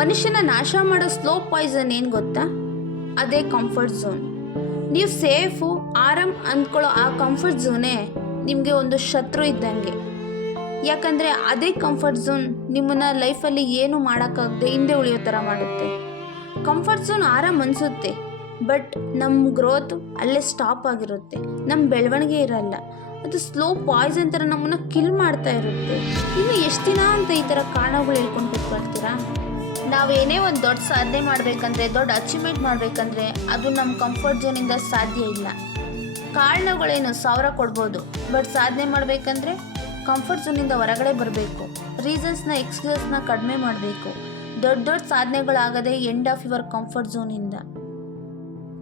ಮನುಷ್ಯನ ನಾಶ ಮಾಡೋ ಸ್ಲೋ ಪಾಯ್ಸನ್ ಏನು ಗೊತ್ತಾ? ಅದೇ ಕಂಫರ್ಟ್ ಝೋನ್. ನೀವು ಸೇಫು ಆರಾಮ್ ಅಂದ್ಕೊಳ್ಳೋ ಆ ಕಂಫರ್ಟ್ ಝೋನೇ ನಿಮಗೆ ಒಂದು ಶತ್ರು ಇದ್ದಂಗೆ. ಯಾಕಂದರೆ ಅದೇ ಕಂಫರ್ಟ್ ಝೋನ್ ನಿಮ್ಮನ್ನು ಲೈಫಲ್ಲಿ ಏನು ಮಾಡೋಕ್ಕಾಗದೆ ಹಿಂದೆ ಉಳಿಯೋ ಥರ ಮಾಡುತ್ತೆ. ಕಂಫರ್ಟ್ ಝೋನ್ ಆರಾಮ್ ಅನಿಸುತ್ತೆ, ಬಟ್ ನಮ್ಮ ಗ್ರೋತ್ ಅಲ್ಲೇ ಸ್ಟಾಪ್ ಆಗಿರುತ್ತೆ. ನಮ್ಮ ಬೆಳವಣಿಗೆ ಇರಲ್ಲ. ಅದು ಸ್ಲೋ ಪಾಯ್ಸನ್ ಥರ ನಮ್ಮನ್ನು ಕಿಲ್ ಮಾಡ್ತಾ ಇರುತ್ತೆ. ಇನ್ನು ಎಷ್ಟು ದಿನ ಅಂತ ಈ ಥರ ಕಾರಣಗಳು ಹೇಳ್ಕೊಂಡು ಕೂತ್ಕೊಳ್ತೀರಾ? ನಾವೇನೇ ಒಂದು ದೊಡ್ಡ ಸಾಧನೆ ಮಾಡಬೇಕಂದ್ರೆ, ದೊಡ್ಡ ಅಚೀವ್ಮೆಂಟ್ ಮಾಡಬೇಕಂದ್ರೆ ಅದು ನಮ್ಮ ಕಂಫರ್ಟ್ ಝೋನಿಂದ ಸಾಧ್ಯ ಇಲ್ಲ. ಕಾರಣಗಳೇನು 1000 ಕೊಡ್ಬೋದು, ಬಟ್ ಸಾಧನೆ ಮಾಡಬೇಕಂದ್ರೆ ಕಂಫರ್ಟ್ ಝೋನಿಂದ ಹೊರಗಡೆ ಬರಬೇಕು. ರೀಸನ್ಸ್ನ ಎಕ್ಸ್ಕ್ಯೂಸ್ನ ಕಡಿಮೆ ಮಾಡಬೇಕು. ದೊಡ್ಡ ದೊಡ್ಡ ಸಾಧನೆಗಳಾಗದೆ ಎಂಡ್ ಆಫ್ ಯುವರ್ ಕಂಫರ್ಟ್ ಝೋನಿಂದ.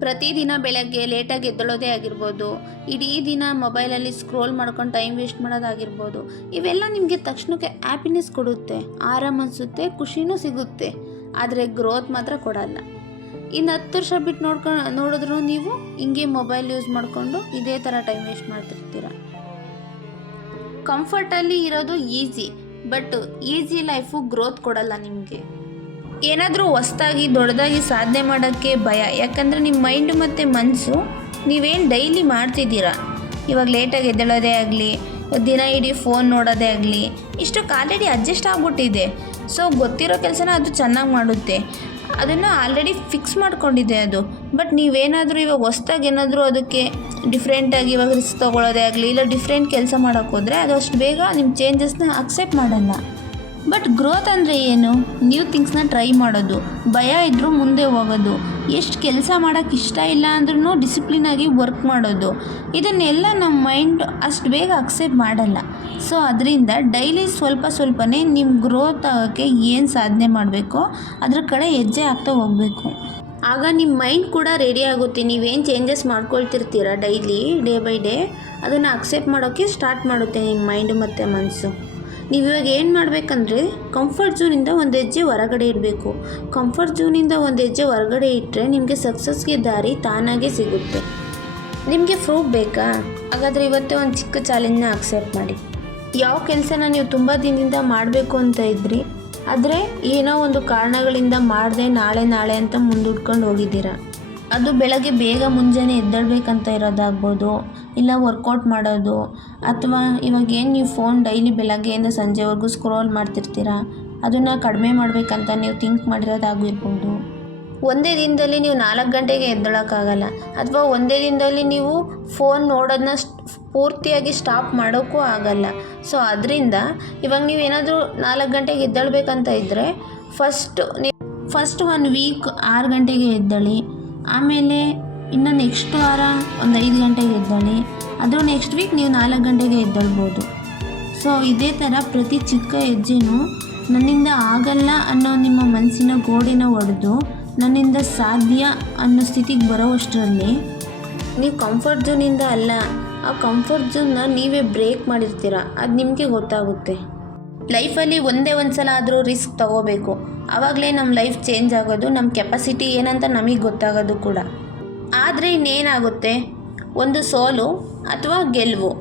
ಪ್ರತಿದಿನ ಬೆಳಗ್ಗೆ ಲೇಟಾಗಿ ಎದ್ದೇಳೋದೇ ಆಗಿರ್ಬೋದು, ಇಡೀ ದಿನ ಮೊಬೈಲಲ್ಲಿ ಸ್ಕ್ರೋಲ್ ಮಾಡ್ಕೊಂಡು ಟೈಮ್ ವೇಸ್ಟ್ ಮಾಡೋದಾಗಿರ್ಬೋದು, ಇವೆಲ್ಲ ನಿಮಗೆ ತಕ್ಷಣಕ್ಕೆ ಹ್ಯಾಪಿನೆಸ್ ಕೊಡುತ್ತೆ, ಆರಾಮ ಅನಿಸುತ್ತೆ, ಖುಷಿನೂ ಸಿಗುತ್ತೆ. ಆದರೆ ಗ್ರೋತ್ ಮಾತ್ರ ಕೊಡಲ್ಲ. ಇನ್ನು 10 ವರ್ಷ ಬಿಟ್ಟು ನೋಡಿದ್ರು ನೀವು ಹಿಂಗೆ ಮೊಬೈಲ್ ಯೂಸ್ ಮಾಡಿಕೊಂಡು ಇದೇ ಥರ ಟೈಮ್ ವೇಸ್ಟ್ ಮಾಡ್ತಿರ್ತೀರ. ಕಂಫರ್ಟಲ್ಲಿ ಇರೋದು easy, but easy life growth ಕೊಡಲ್ಲ ನಿಮಗೆ. ಏನಾದರೂ ಹೊಸ್ದಾಗಿ ದೊಡ್ಡದಾಗಿ ಸಾಧನೆ ಮಾಡೋಕ್ಕೆ ಭಯ. ಯಾಕಂದರೆ ನಿಮ್ಮ ಮೈಂಡು ಮತ್ತು ಮನಸ್ಸು ನೀವೇನು ಡೈಲಿ ಮಾಡ್ತಿದ್ದೀರಾ, ಇವಾಗ ಲೇಟಾಗಿ ಎದ್ದೇಳೋದೇ ಆಗಲಿ, ದಿನ ಇಡೀ ಫೋನ್ ನೋಡೋದೇ ಆಗಲಿ, ಇಷ್ಟಕ್ಕೆ ಆಲ್ರೆಡಿ ಅಡ್ಜಸ್ಟ್ ಆಗ್ಬಿಟ್ಟಿದೆ. ಸೊ ಗೊತ್ತಿರೋ ಕೆಲಸನ ಅದು ಚೆನ್ನಾಗಿ ಮಾಡುತ್ತೆ, ಅದನ್ನು ಆಲ್ರೆಡಿ ಫಿಕ್ಸ್ ಮಾಡ್ಕೊಂಡಿದೆ ಅದು. ಬಟ್ ನೀವೇನಾದರೂ ಇವಾಗ ಹೊಸ್ದಾಗಿ ಏನಾದರೂ ಅದಕ್ಕೆ ಡಿಫ್ರೆಂಟಾಗಿ ಇವಾಗ ರಿಸ್ಕ್ ತೊಗೊಳ್ಳೋದೇ ಆಗಲಿ, ಇಲ್ಲ ಡಿಫ್ರೆಂಟ್ ಕೆಲಸ ಮಾಡೋಕ್ಕೋದ್ರೆ ಅದು ಅಷ್ಟು ಬೇಗ ನಿಮ್ಮ ಚೇಂಜಸ್ನ ಅಕ್ಸೆಪ್ಟ್ ಮಾಡಲ್ಲ. ಬಟ್ ಗ್ರೋತ್ ಅಂದರೆ ಏನು? ನ್ಯೂ ಥಿಂಗ್ಸ್ನ ಟ್ರೈ ಮಾಡೋದು, ಭಯ ಇದ್ದರೂ ಮುಂದೆ ಹೋಗೋದು, ಎಷ್ಟು ಕೆಲಸ ಮಾಡೋಕ್ಕೆ ಇಷ್ಟ ಇಲ್ಲ ಅಂದ್ರೂ ಡಿಸಿಪ್ಲಿನಾಗಿ ವರ್ಕ್ ಮಾಡೋದು, ಇದನ್ನೆಲ್ಲ ನಮ್ಮ ಮೈಂಡ್ ಅಷ್ಟು ಬೇಗ ಅಕ್ಸೆಪ್ಟ್ ಮಾಡಲ್ಲ. ಸೊ ಅದರಿಂದ ಡೈಲಿ ಸ್ವಲ್ಪನೇ ನಿಮ್ಮ ಗ್ರೋತ್ ಆಗೋಕ್ಕೆ ಏನು ಸಾಧನೆ ಮಾಡಬೇಕೋ ಅದ್ರ ಕಡೆ ಹೆಜ್ಜೆ ಆಗ್ತಾ ಹೋಗಬೇಕು. ಆಗ ನಿಮ್ಮ ಮೈಂಡ್ ಕೂಡ ರೆಡಿ ಆಗುತ್ತೆ. ನೀವೇನು ಚೇಂಜಸ್ ಮಾಡ್ಕೊಳ್ತಿರ್ತೀರ ಡೈಲಿ ಡೇ ಬೈ ಡೇ, ಅದನ್ನು ಅಕ್ಸೆಪ್ಟ್ ಮಾಡೋಕ್ಕೆ ಸ್ಟಾರ್ಟ್ ಮಾಡುತ್ತೆ ನಿಮ್ಮ ಮೈಂಡು ಮತ್ತು ಮನಸ್ಸು. ನೀವಿವಾಗ ಏನು ಮಾಡಬೇಕಂದ್ರೆ ಕಂಫರ್ಟ್ ಝೋನಿಂದ ಒಂದು ಹೆಜ್ಜೆ ಹೊರಗಡೆ ಇಡಬೇಕು. ಕಂಫರ್ಟ್ ಝೋನಿಂದ ಒಂದು ಹೆಜ್ಜೆ ಹೊರಗಡೆ ಇಟ್ಟರೆ ನಿಮಗೆ ಸಕ್ಸಸ್ಗೆ ದಾರಿ ತಾನಾಗೇ ಸಿಗುತ್ತೆ. ನಿಮಗೆ ಪ್ರೂಫ್ ಬೇಕಾ? ಹಾಗಾದರೆ ಇವತ್ತೇ ಒಂದು ಚಿಕ್ಕ ಚಾಲೆಂಜ್ನ ಅಕ್ಸೆಪ್ಟ್ ಮಾಡಿ. ಯಾವ ಕೆಲಸನ ನೀವು ತುಂಬ ದಿನದಿಂದ ಮಾಡಬೇಕು ಅಂತ ಇದ್ರಿ, ಆದರೆ ಏನೋ ಒಂದು ಕಾರಣಗಳಿಂದ ಮಾಡದೆ ನಾಳೆ ಅಂತ ಮುಂದೂಡ್ಕೊಂಡು ಹೋಗಿದ್ದೀರಾ. ಅದು ಬೆಳಗ್ಗೆ ಬೇಗ ಮುಂಜಾನೆ ಎದ್ದೇಳಬೇಕಂತ ಇರೋದಾಗ್ಬೋದು, ಇಲ್ಲ ವರ್ಕೌಟ್ ಮಾಡೋದು, ಅಥವಾ ಇವಾಗ ಏನು ನೀವು ಫೋನ್ ಡೈಲಿ ಬೆಳಗ್ಗೆಯಿಂದ ಸಂಜೆವರೆಗೂ ಸ್ಕ್ರೋಲ್ ಮಾಡ್ತಿರ್ತೀರ, ಅದನ್ನು ಕಡಿಮೆ ಮಾಡಬೇಕಂತ ನೀವು ಥಿಂಕ್ ಮಾಡಿರೋದಾಗಿರ್ಬೋದು. ಒಂದೇ ದಿನದಲ್ಲಿ ನೀವು 4 ಗಂಟೆಗೆ ಎದ್ದೇಳೋಕ್ಕಾಗಲ್ಲ, ಅಥವಾ ಒಂದೇ ದಿನದಲ್ಲಿ ನೀವು ಫೋನ್ ನೋಡೋದನ್ನ ಪೂರ್ತಿಯಾಗಿ ಸ್ಟಾಪ್ ಮಾಡೋಕ್ಕೂ ಆಗಲ್ಲ. ಸೊ ಅದರಿಂದ ಇವಾಗ ನೀವು ಏನಾದರೂ 4 ಗಂಟೆಗೆ ಎದ್ದೇಳಬೇಕಂತ ಇದ್ದರೆ ಫಸ್ಟ್ 1 ವೀಕ್ 6 ಗಂಟೆಗೆ ಎದ್ದೇಳಿ, ಆಮೇಲೆ ಇನ್ನು ನೆಕ್ಸ್ಟ್ ವಾರ ಒಂದು 5 ಗಂಟೆಗೆ ಎದ್ದೇಳಿ, ಅದು ನೆಕ್ಸ್ಟ್ ವೀಕ್ ನೀವು 4 ಗಂಟೆಗೆ ಎದ್ದೇಳ್ಬೋದು. ಸೊ ಇದೇ ಥರ ಪ್ರತಿ ಚಿಕ್ಕ ಹೆಜ್ಜೆನೂ ನನ್ನಿಂದ ಆಗಲ್ಲ ಅನ್ನೋ ನಿಮ್ಮ ಮನಸ್ಸಿನ ಗೋಡೆನ ಒಡೆದು ನನ್ನಿಂದ ಸಾಧ್ಯ ಅನ್ನೋ ಸ್ಥಿತಿಗೆ ಬರೋವಷ್ಟರಲ್ಲಿ ನೀವು ಕಂಫರ್ಟ್ ಝೋನಿಂದ ಅಲ್ಲ, ಆ ಕಂಫರ್ಟ್ ಝೋನ್ನ ನೀವೇ ಬ್ರೇಕ್ ಮಾಡಿರ್ತೀರ. ಅದು ನಿಮಗೆ ಗೊತ್ತಾಗುತ್ತೆ. ಲೈಫಲ್ಲಿ ಒಂದೇ ಒಂದು ಸಲ ಆದರೂ ರಿಸ್ಕ್ ತೊಗೋಬೇಕು. ಆವಾಗಲೇ ನಮ್ಮ ಲೈಫ್ ಚೇಂಜ್ ಆಗೋದು, ನಮ್ಮ ಕೆಪಾಸಿಟಿ ಏನಂತ ನಮಗೆ ಗೊತ್ತಾಗೋದು ಕೂಡ. ಆದರೆ ಇನ್ನೇನಾಗುತ್ತೆ, ಒಂದು ಸೋಲು ಅಥವಾ ಗೆಲುವು.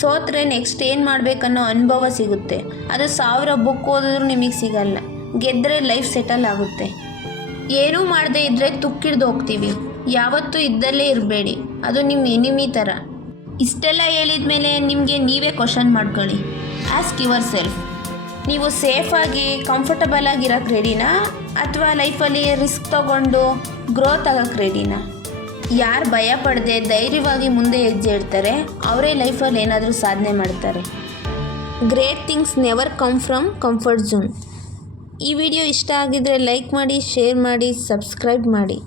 ಸೋತ್ರೆ ನೆಕ್ಸ್ಟ್ ಏನು ಮಾಡಬೇಕನ್ನೋ ಅನುಭವ ಸಿಗುತ್ತೆ. ಅದು 1000 ಬುಕ್ ಓದಿದ್ರೂ ನಿಮಗೆ ಸಿಗಲ್ಲ. ಗೆದ್ದರೆ ಲೈಫ್ ಸೆಟಲ್ ಆಗುತ್ತೆ. ಏನೂ ಮಾಡದೇ ಇದ್ದರೆ ತುಕ್ಕಿಡ್ದು ಹೋಗ್ತೀವಿ. ಯಾವತ್ತೂ ಇದ್ದಲ್ಲೇ ಇರಬೇಡಿ, ಅದು ನಿಮ್ಮ ಎನಿಮಿ ಥರ. ಇಷ್ಟೆಲ್ಲ ಹೇಳಿದ ಮೇಲೆ ನಿಮಗೆ ನೀವೇ ಕ್ವಶನ್ ಮಾಡ್ಕೊಳ್ಳಿ. ಆಸ್ಕ್ ಯುವರ್ ಸೆಲ್ಫ್, ನೀವು ಸೇಫಾಗಿ ಕಂಫರ್ಟಬಲ್ ಆಗಿರೋಕ್ಕೆ ರೆಡಿನಾ, ಅಥವಾ ಲೈಫಲ್ಲಿ ರಿಸ್ಕ್ ತೊಗೊಂಡು ಗ್ರೋತ್ ಆಗೋಕ್ಕೆ ರೆಡಿನಾ? ಯಾರು ಭಯ ಪಡದೆ ಧೈರ್ಯವಾಗಿ ಮುಂದೆ ಹೆಜ್ಜೆ ಇಡ್ತಾರೆ ಅವರೇ ಲೈಫಲ್ಲಿ ಏನಾದರೂ ಸಾಧನೆ ಮಾಡ್ತಾರೆ. Great things never come from comfort zone. ಈ ವಿಡಿಯೋ ಇಷ್ಟ ಆಗಿದ್ದರೆ ಲೈಕ್ ಮಾಡಿ, ಶೇರ್ ಮಾಡಿ, ಸಬ್ಸ್ಕ್ರೈಬ್ ಮಾಡಿ.